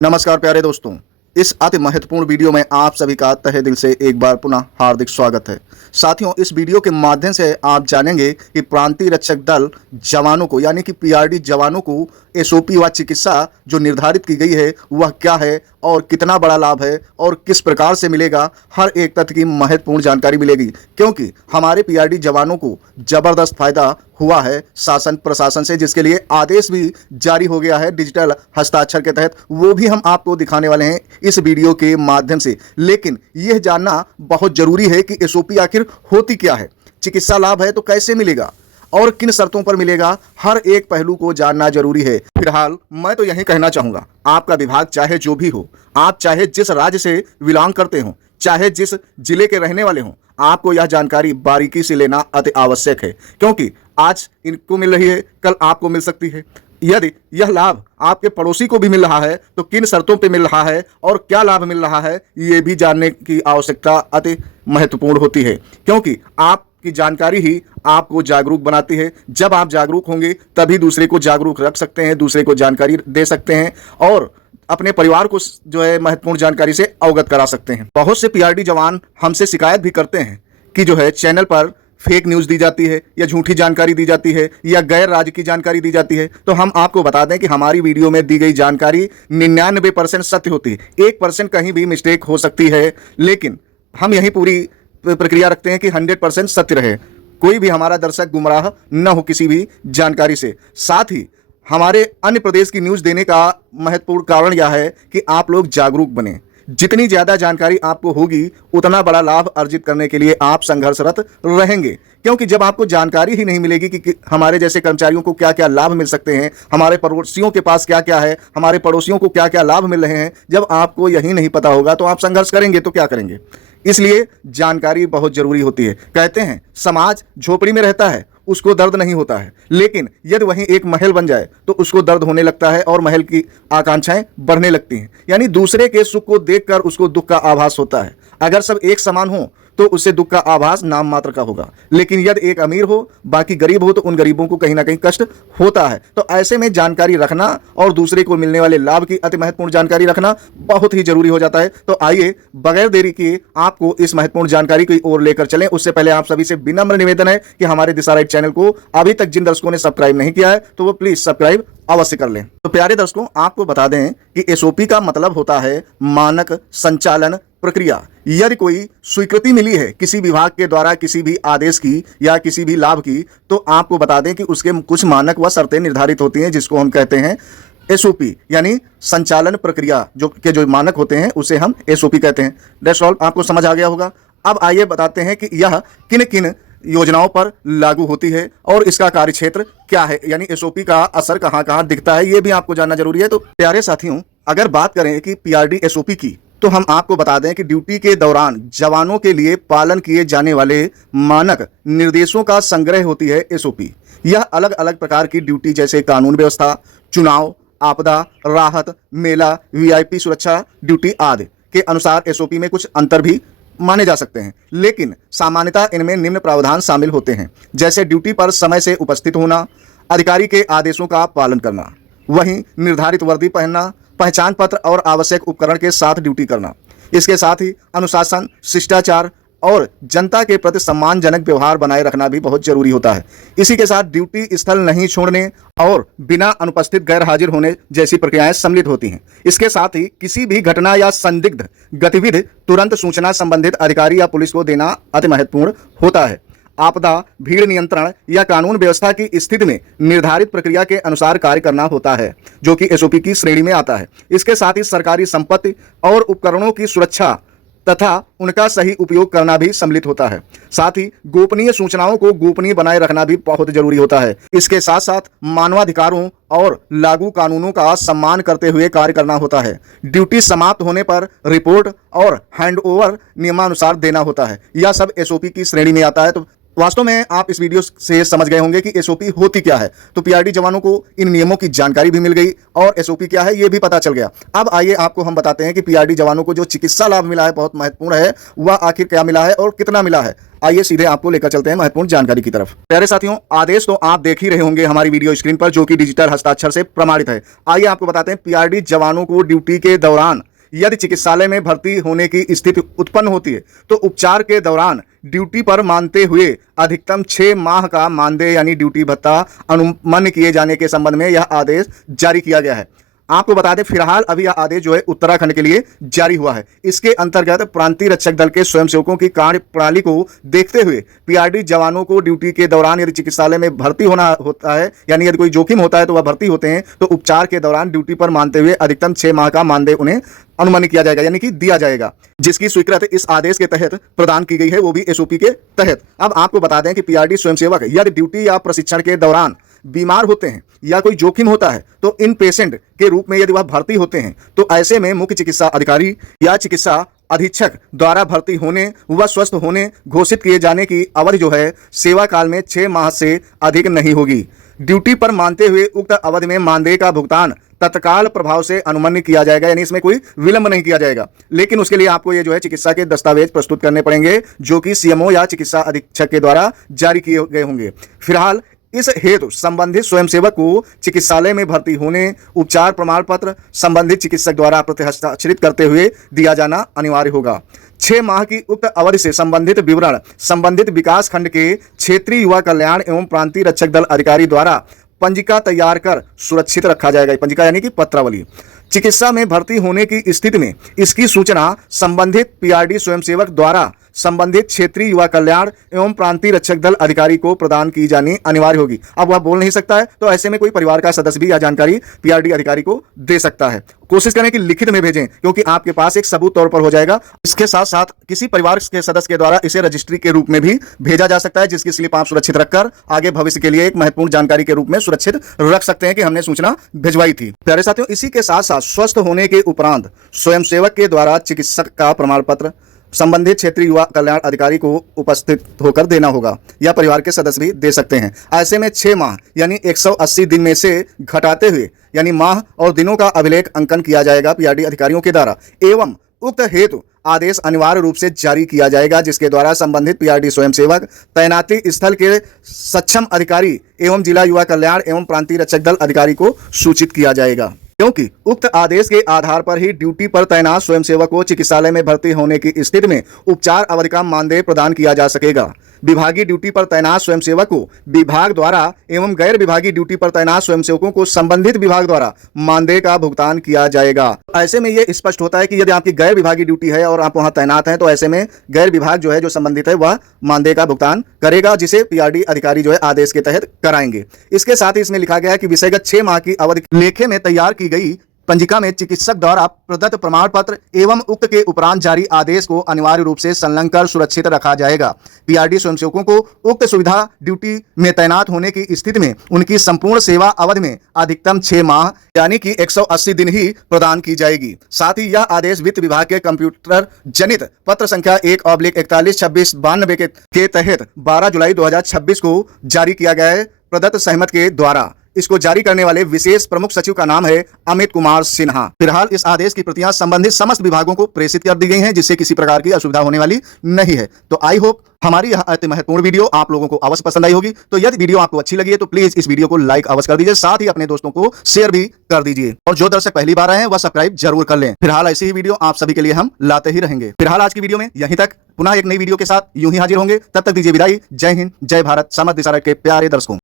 नमस्कार प्यारे दोस्तों, इस अति महत्वपूर्ण वीडियो में आप सभी का तहे दिल से एक बार पुनः हार्दिक स्वागत है। साथियों, इस वीडियो के माध्यम से आप जानेंगे कि प्रांतीय रक्षक दल जवानों को यानी कि पीआरडी जवानों को एसओपी व चिकित्सा जो निर्धारित की गई है वह क्या है और कितना बड़ा लाभ है और किस प्रकार से मिलेगा, हर एक तथ्य की महत्वपूर्ण जानकारी मिलेगी। क्योंकि हमारे पीआरडी जवानों को जबरदस्त फायदा हुआ है शासन प्रशासन से, जिसके लिए आदेश भी जारी हो गया है डिजिटल हस्ताक्षर के तहत। वो भी हम आपको दिखाने वाले हैं इस वीडियो के माध्यम से। लेकिन यह जानना बहुत जरूरी है कि एसओपी आखिर होती क्या है, चिकित्सा लाभ है तो कैसे मिलेगा और किन शर्तों पर मिलेगा, हर एक पहलू को जानना जरूरी है। फिलहाल मैं तो यही कहना चाहूंगा, आपका विभाग चाहे जो भी हो, आप चाहे जिस राज्य से बिलोंग करते हो, चाहे जिस जिले के रहने वाले हों, आपको यह जानकारी बारीकी से लेना अति आवश्यक है। क्योंकि आज इनको मिल रही है, कल आपको मिल सकती है। यदि यह लाभ आपके पड़ोसी को भी मिल रहा है तो किन शर्तों पे मिल रहा है और क्या लाभ मिल रहा है, ये भी जानने की आवश्यकता अति महत्वपूर्ण होती है। क्योंकि आपकी जानकारी ही आपको जागरूक बनाती है। जब आप जागरूक होंगे तभी दूसरे को जागरूक रख सकते हैं, दूसरे को जानकारी दे सकते हैं और अपने परिवार को जो है महत्वपूर्ण जानकारी से अवगत करा सकते हैं। बहुत से पीआरडी जवान हमसे शिकायत भी करते हैं कि जो है चैनल पर फेक न्यूज़ दी जाती है या झूठी जानकारी दी जाती है या गैर राज्य की जानकारी दी जाती है। तो हम आपको बता दें कि हमारी वीडियो में दी गई जानकारी 99% सत्य होती है। 1% कहीं भी मिस्टेक हो सकती है, लेकिन हम यही पूरी प्रक्रिया रखते हैं कि 100% सत्य रहे, कोई भी हमारा दर्शक गुमराह न हो किसी भी जानकारी से। साथ ही हमारे अन्य प्रदेश की न्यूज़ देने का महत्वपूर्ण कारण यह है कि आप लोग जागरूक बने। जितनी ज़्यादा जानकारी आपको होगी उतना बड़ा लाभ अर्जित करने के लिए आप संघर्षरत रहेंगे। क्योंकि जब आपको जानकारी ही नहीं मिलेगी कि हमारे जैसे कर्मचारियों को क्या क्या लाभ मिल सकते हैं, हमारे पड़ोसियों के पास क्या क्या है, हमारे पड़ोसियों को क्या क्या लाभ मिल रहे हैं, जब आपको यही नहीं पता होगा तो आप संघर्ष करेंगे तो क्या करेंगे। इसलिए जानकारी बहुत जरूरी होती है। कहते हैं समाज झोपड़ी में रहता है उसको दर्द नहीं होता है, लेकिन यदि वहीं एक महल बन जाए तो उसको दर्द होने लगता है और महल की आकांक्षाएं बढ़ने लगती हैं। यानी दूसरे के सुख को देखकर उसको दुख का आभास होता है। अगर सब एक समान हो तो उससे दुख का आभास नाम मात्र का होगा, लेकिन यदि एक अमीर हो बाकी गरीब हो तो उन गरीबों को कहीं ना कहीं कष्ट होता है। तो ऐसे में जानकारी रखना और दूसरे को मिलने वाले लाभ की अति महत्वपूर्ण जानकारी रखना बहुत ही जरूरी हो जाता है। तो आइए बगैर देरी किए आपको इस महत्वपूर्ण जानकारी की ओर लेकर चलें। उससे पहले आप सभी से विनम्र निवेदन है कि हमारे दिशा राइट चैनल को अभी तक जिन दर्शकों ने सब्सक्राइब नहीं किया है तो वो प्लीज सब्सक्राइब अवश्य कर लें। तो प्यारे दर्शकों, आपको बता दें कि एसओपी का मतलब होता है मानक संचालन प्रक्रिया। यदि कोई स्वीकृति मिली है किसी विभाग के द्वारा किसी भी आदेश की या किसी भी लाभ की, तो आपको बता दें कि उसके कुछ मानक व शर्तें निर्धारित होती हैं, जिसको हम कहते हैं एसओपी यानी संचालन प्रक्रिया। जो मानक होते हैं उसे हम एसओपी कहते हैं। दैट्स ऑल, आपको समझ आ गया होगा। अब आइए बताते हैं कि यह किन किन योजनाओं पर लागू होती है और इसका कार्यक्षेत्र क्या है, यानी एसओपी का असर कहां कहां दिखता है, यह भी आपको जानना जरूरी है। तो प्यारे साथियों, अगर बात करें कि पीआरडी एसओपी की, तो हम आपको बता दें कि ड्यूटी के दौरान जवानों के लिए पालन किए जाने वाले मानक निर्देशों का संग्रह होती है एसओपी। यह अलग अलग प्रकार की ड्यूटी जैसे कानून व्यवस्था, चुनाव, आपदा राहत, मेला, वीआईपी सुरक्षा ड्यूटी आदि के अनुसार एसओपी में कुछ अंतर भी माने जा सकते हैं, लेकिन सामान्यतः इनमें निम्न प्रावधान शामिल होते हैं, जैसे ड्यूटी पर समय से उपस्थित होना, अधिकारी के आदेशों का पालन करना, वहीं निर्धारित वर्दी पहनना, पहचान पत्र और आवश्यक उपकरण के साथ ड्यूटी करना। इसके साथ ही अनुशासन, शिष्टाचार और जनता के प्रति सम्मानजनक व्यवहार बनाए रखना भी बहुत जरूरी होता है। इसी के साथ ड्यूटी स्थल नहीं छोड़ने और बिना अनुपस्थित गैर हाजिर होने जैसी प्रक्रियाएं सम्मिलित होती हैं। इसके साथ ही किसी भी घटना या संदिग्ध गतिविधि तुरंत सूचना संबंधित अधिकारी या पुलिस को देना अति महत्वपूर्ण होता है। आपदा, भीड़ नियंत्रण या कानून व्यवस्था की स्थिति में निर्धारित प्रक्रिया के अनुसार कार्य करना होता है, जो कि एसओपी की श्रेणी में आता है। इसके साथ ही सरकारी संपत्ति और उपकरणों की सुरक्षा तथा उनका सही उपयोग करना भी सम्मिलित होता है। साथ ही गोपनीय सूचनाओं को गोपनीय बनाए रखना भी बहुत जरूरी होता है। इसके साथ साथ मानवाधिकारों और लागू कानूनों का सम्मान करते हुए कार्य करना होता है। ड्यूटी समाप्त होने पर रिपोर्ट और हैंडओवर नियमानुसार देना होता है। यह सब एसओपी की श्रेणी में आता है। तो वास्तव में आप इस वीडियो से समझ गए होंगे कि एसओपी होती क्या है। तो पीआरडी जवानों को इन नियमों की जानकारी भी मिल गई और एसओपी क्या है ये भी पता चल गया। अब आइए आपको हम बताते हैं कि पीआरडी जवानों को जो चिकित्सा लाभ मिला है बहुत महत्वपूर्ण है, वह आखिर क्या मिला है और कितना मिला है। आइए सीधे आपको लेकर चलते हैं महत्वपूर्ण जानकारी की तरफ। प्यारे साथियों, आदेश तो आप देख ही रहे होंगे हमारी वीडियो स्क्रीन पर, जो कि डिजिटल हस्ताक्षर से प्रमाणित है। आइए आपको बताते हैं पीआरडी जवानों को ड्यूटी के दौरान यदि चिकित्सालय में भर्ती होने की स्थिति उत्पन्न होती है तो उपचार के दौरान ड्यूटी पर मानते हुए अधिकतम 6 माह का मानदेय यानी ड्यूटी भत्ता अनुमन्य किए जाने के संबंध में यह आदेश जारी किया गया है। आपको बता दें फिलहाल अभी यह आदेश जो है उत्तराखंड के लिए जारी हुआ है। इसके अंतर्गत प्रांतीय रक्षक दल के स्वयंसेवकों की कार्य प्रणाली को देखते हुए पीआरडी जवानों को ड्यूटी के दौरान यदि चिकित्सालय में भर्ती होना होता है यानी यदि कोई जोखिम होता है तो वह भर्ती होते हैं तो उपचार के दौरान ड्यूटी पर मानते हुए अधिकतम 6 माह का मानदेय उन्हें अनुमन्य किया जाएगा यानी कि दिया जाएगा, जिसकी स्वीकृति इस आदेश के तहत प्रदान की गई है, वो भी एसओपी के तहत। अब आपको बता दें कि पीआरडी स्वयंसेवक यदि ड्यूटी या प्रशिक्षण के दौरान बीमार होते हैं या कोई जोखिम होता है तो इन पेशेंट के रूप में यदि वह भर्ती होते हैं तो ऐसे में मुख्य चिकित्सा अधिकारी या चिकित्सा अधीक्षक द्वारा भर्ती होने व स्वस्थ होने घोषित किए जाने की अवधि जो है सेवा काल में 6 माह से अधिक नहीं होगी। ड्यूटी पर मानते हुए उक्त अवधि में मानदेय का भुगतान तत्काल प्रभाव से अनुमन्य किया जाएगा यानी इसमें कोई विलंब नहीं किया जाएगा। लेकिन उसके लिए आपको ये जो है चिकित्सा के दस्तावेज प्रस्तुत करने पड़ेंगे जो कि सीएमओ या चिकित्सा अधीक्षक के द्वारा जारी किए गए होंगे। फिलहाल इस हेतु संबंधित स्वयंसेवक को चिकित्सालय में भर्ती होने उपचार प्रमाण पत्र संबंधित चिकित्सक द्वारा प्रतिहस्ताक्षरित करते हुए दिया जाना अनिवार्य होगा। 6 माह की उक्त अवधि से संबंधित विवरण संबंधित विकास खंड के क्षेत्रीय युवा कल्याण एवं प्रांतीय रक्षक दल अधिकारी द्वारा पंजिका तैयार कर सुरक्षित रखा जाएगा। पंजिका यानी कि पत्रावली। चिकित्सा में भर्ती होने की स्थिति में इसकी सूचना संबंधित पीआरडी स्वयंसेवक द्वारा संबंधित क्षेत्रीय युवा कल्याण एवं प्रांतीय रक्षक दल अधिकारी को प्रदान की जानी अनिवार्य होगी। अब वह बोल नहीं सकता है तो ऐसे में कोई परिवार का सदस्य भी यह जानकारी पीआरडी अधिकारी को दे सकता है। कोशिश करें कि लिखित में भेजें क्योंकि आपके पास एक सबूत तौर पर हो जाएगा। इसके साथ साथ किसी परिवार के सदस्य के द्वारा इसे रजिस्ट्री के रूप में भी भेजा जा सकता है, जिसकी स्लिप आप सुरक्षित रखकर आगे भविष्य के लिए एक महत्वपूर्ण जानकारी के रूप में सुरक्षित रख सकते हैं कि हमने सूचना भिजवाई थी। प्यारे साथियों, इसी के साथ साथ स्वस्थ होने के उपरांत स्वयंसेवक के द्वारा चिकित्सक का प्रमाण पत्र संबंधित क्षेत्रीय युवा कल्याण अधिकारी को उपस्थित होकर देना होगा या परिवार के सदस्य भी दे सकते हैं। ऐसे में 6 माह यानी 180 दिन में से घटाते हुए यानी माह और दिनों का अभिलेख अंकन किया जाएगा पीआरडी अधिकारियों के द्वारा एवं उक्त हेतु आदेश अनिवार्य रूप से जारी किया जाएगा, जिसके द्वारा संबंधित पीआरडी स्वयंसेवक तैनाती स्थल के सक्षम अधिकारी एवं जिला युवा कल्याण एवं प्रांतीय रक्षक दल अधिकारी को सूचित किया जाएगा। क्योंकि उक्त आदेश के आधार पर ही ड्यूटी पर तैनात स्वयंसेवक को चिकित्सालय में भर्ती होने की स्थिति में उपचार अवधि का मानदेय प्रदान किया जा सकेगा। विभागीय ड्यूटी पर तैनात स्वयंसेवक को विभाग द्वारा एवं गैर विभागीय ड्यूटी पर तैनात स्वयंसेवकों को संबंधित विभाग द्वारा मानदेय का भुगतान किया जाएगा। ऐसे में यह स्पष्ट होता है कि यदि आपकी गैर विभागीय ड्यूटी है और आप वहां तैनात हैं तो ऐसे में गैर विभाग जो है जो संबंधित है वह मानदेय का भुगतान करेगा, जिसे पीआरडी अधिकारी जो है आदेश के तहत कराएंगे। इसके साथ ही इसमें लिखा गया है कि विषयगत 6 माह की अवधि लेखे में तैयार की गई पंजिका में चिकित्सक द्वारा प्रदत्त प्रमाण पत्र एवं उक्त के उपरांत जारी आदेश को अनिवार्य रूप से संलग्न कर सुरक्षित रखा जाएगा। पीआरडी स्वयंसेवकों को उक्त सुविधा ड्यूटी में तैनात होने की स्थिति में उनकी संपूर्ण सेवा अवधि में अधिकतम 6 माह यानी कि 180 दिन ही प्रदान की जाएगी। साथ ही यह आदेश वित्त विभाग के कंप्यूटर जनित पत्र संख्या 1/412692 के तहत 12 जुलाई 2026 को जारी किया गया है प्रदत्त सहमत के द्वारा। इसको जारी करने वाले विशेष प्रमुख सचिव का नाम है अमित कुमार सिन्हा। फिलहाल इस आदेश की प्रतियां संबंधित समस्त विभागों को प्रेषित कर दी गई हैं, जिससे किसी प्रकार की असुविधा होने वाली नहीं है। तो आई होप हमारी यह अति महत्वपूर्ण वीडियो आप लोगों को अवश्य पसंद आई होगी। तो यदि वीडियो आपको अच्छी लगी है तो प्लीज इस वीडियो को लाइक अवश्य कर दीजिए, साथ ही अपने दोस्तों को शेयर भी कर दीजिए और जो दर्शक पहली बार आए हैं वह सब्सक्राइब जरूर कर लें। फिलहाल ऐसी ही वीडियो आप सभी के लिए हम लाते ही रहेंगे। फिलहाल आज की वीडियो में यहीं तक, पुनः एक नई वीडियो के साथ यूं ही हाजिर होंगे। तब तक दीजिए विदाई। जय हिंद, जय भारत। समस्त दिशा के प्यारे दर्शकों।